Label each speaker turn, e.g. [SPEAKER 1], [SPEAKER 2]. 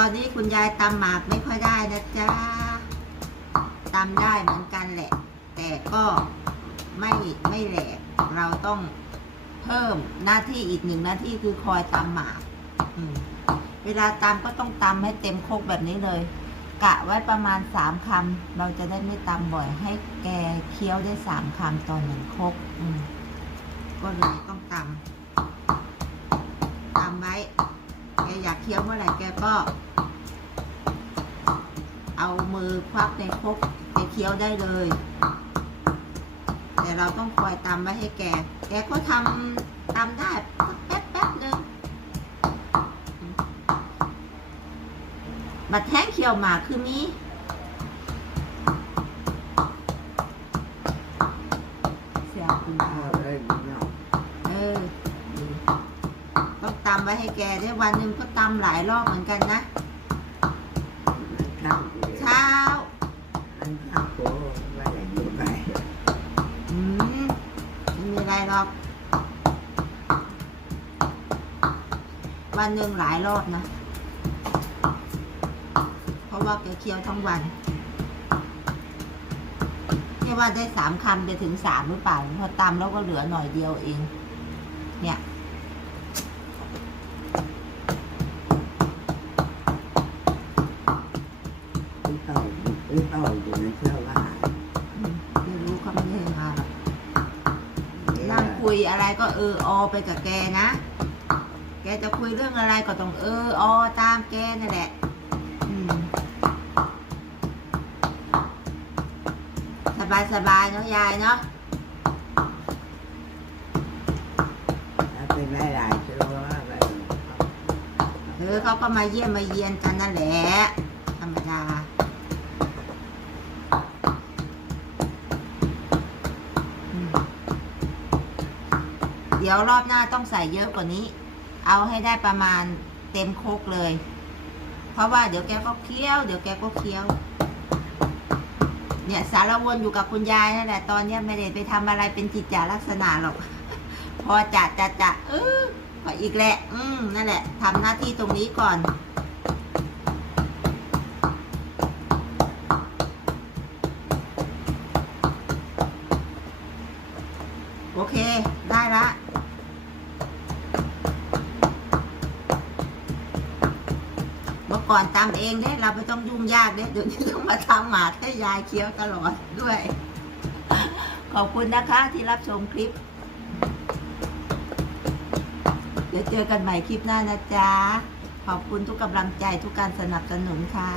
[SPEAKER 1] ตอนนี้คุณยายตำหมากไม่ค่อยได้นะจ๊ะตำได้เหมือนกันแหละ แต่ก็ไม่ไม่แหลกเราต้องเพิ่มหน้าที่อีกหนึ่งหน้าที่คือคอยตำหมากเวลาตำก็ต้องตำให้เต็มโคกแบบนี้เลย กะไว้ประมาณสามคำเราจะได้ไม่ตำบ่อยให้แกเคี้ยวได้สามคำต่อหนึ่งโคกก็เลยต้องตำตำไว้ คี้ยวเมื่อไหร่แกก็ เอามือควักในครกแกเคี้ยวได้เลย แต่เราต้องคอยตำไว้ให้แก แกก็ทำตำได้แป๊บแป๊บๆหนึงบัดแท้งเคี้ยวหมากคือมีเสียคุณ
[SPEAKER 2] เอาเลยพี่น้อง
[SPEAKER 1] เออ ต้องตำไว้ให้แกได้วันหนึ่งก็ตำหลายรอบเหมือนกันนะ
[SPEAKER 2] มันทำอยู่
[SPEAKER 1] เช้า
[SPEAKER 2] มันทำโอ้ไว้อยู่ไป
[SPEAKER 1] อืมไม่มีอะไรหรอก วันหนึ่งหลายรอบนะ เพราะว่าแกเคี้ยวทั้งวันแค่ว่าได้สามคำจะถึงสามหรือเปล่าพอตำแล้วก็เหลือหน่อยเดียวเอง เนี่ย
[SPEAKER 2] พี่ต่อ พี่ต่ออยู่ในเชื่อว่า
[SPEAKER 1] อืมไม่รู้เขาไม่ได้มาหรอกนั่งคุยอะไรก็เออออไปกับแกนะ แกจะคุยเรื่องอะไรก็ต้องเออออตามแกนั่นแหละอืมสบายสบายๆเนาะยายเนาะ
[SPEAKER 2] ถ้าเป็นหลายๆเชื่อว่าแบบ
[SPEAKER 1] เออเขาก็มาเยี่ยมมาเยียนกันนั่นแหละธรรมดา อืมเดี๋ยวรอบหน้าต้องใส่เยอะกว่านี้ เอาให้ได้ประมาณเต็มโคกเลย เพราะว่าเดี๋ยวแกก็เคี้ยว เดี๋ยวแกก็เคี้ยว เนี่ยสารวนอยู่กับคุณยายนั่นแหละตอนเนี้ยไม่ได้ไปทำอะไรเป็นจิตจาลักษณะหรอก พอจะจะจะเออก็อีกแหละ อืมนั่นแหละทำหน้าที่ตรงนี้ก่อนโอเค ได้ละ ก่อนตำเองเนี่ยเราไม่ต้องยุ่งยากเนี่ยเดี๋ยวนี้ต้องมาทำหมาให้ยายเคี้ยวตลอดด้วย ขอบคุณนะคะที่รับชมคลิป เดี๋ยวเจอกันใหม่คลิปหน้านะจ๊ะ ขอบคุณทุกกำลังใจทุกการสนับสนุนค่ะ